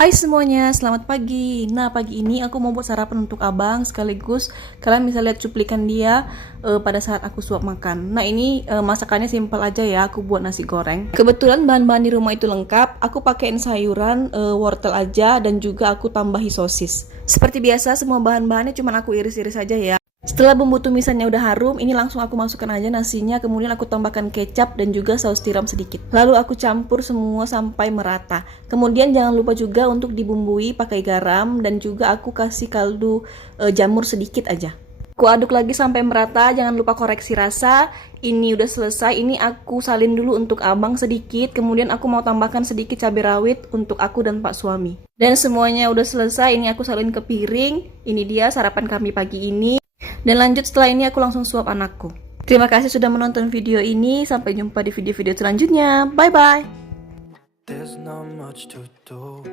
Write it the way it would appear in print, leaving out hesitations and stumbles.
Hai semuanya, selamat pagi. Nah, pagi ini aku mau buat sarapan untuk abang sekaligus kalian bisa lihat cuplikan dia pada saat aku suap makan. Nah, ini masakannya simpel aja ya, aku buat nasi goreng. Kebetulan bahan-bahan di rumah itu lengkap, aku pakein sayuran, wortel aja dan juga aku tambahi sosis. Seperti biasa, semua bahan-bahannya cuma aku iris-iris aja ya. Setelah bumbu tumisannya udah harum, ini langsung aku masukkan aja nasinya, kemudian aku tambahkan kecap dan juga saus tiram sedikit. Lalu aku campur semua sampai merata. Kemudian jangan lupa juga untuk dibumbui pakai garam dan juga aku kasih kaldu jamur sedikit aja. Aku aduk lagi sampai merata, jangan lupa koreksi rasa. Ini udah selesai, ini aku salin dulu untuk abang sedikit, kemudian aku mau tambahkan sedikit cabai rawit untuk aku dan pak suami. Dan semuanya udah selesai, ini aku salin ke piring. Ini dia sarapan kami pagi ini. Dan lanjut setelah ini aku langsung suap anakku. Terima kasih sudah menonton video ini. Sampai jumpa di video-video selanjutnya. Bye-bye.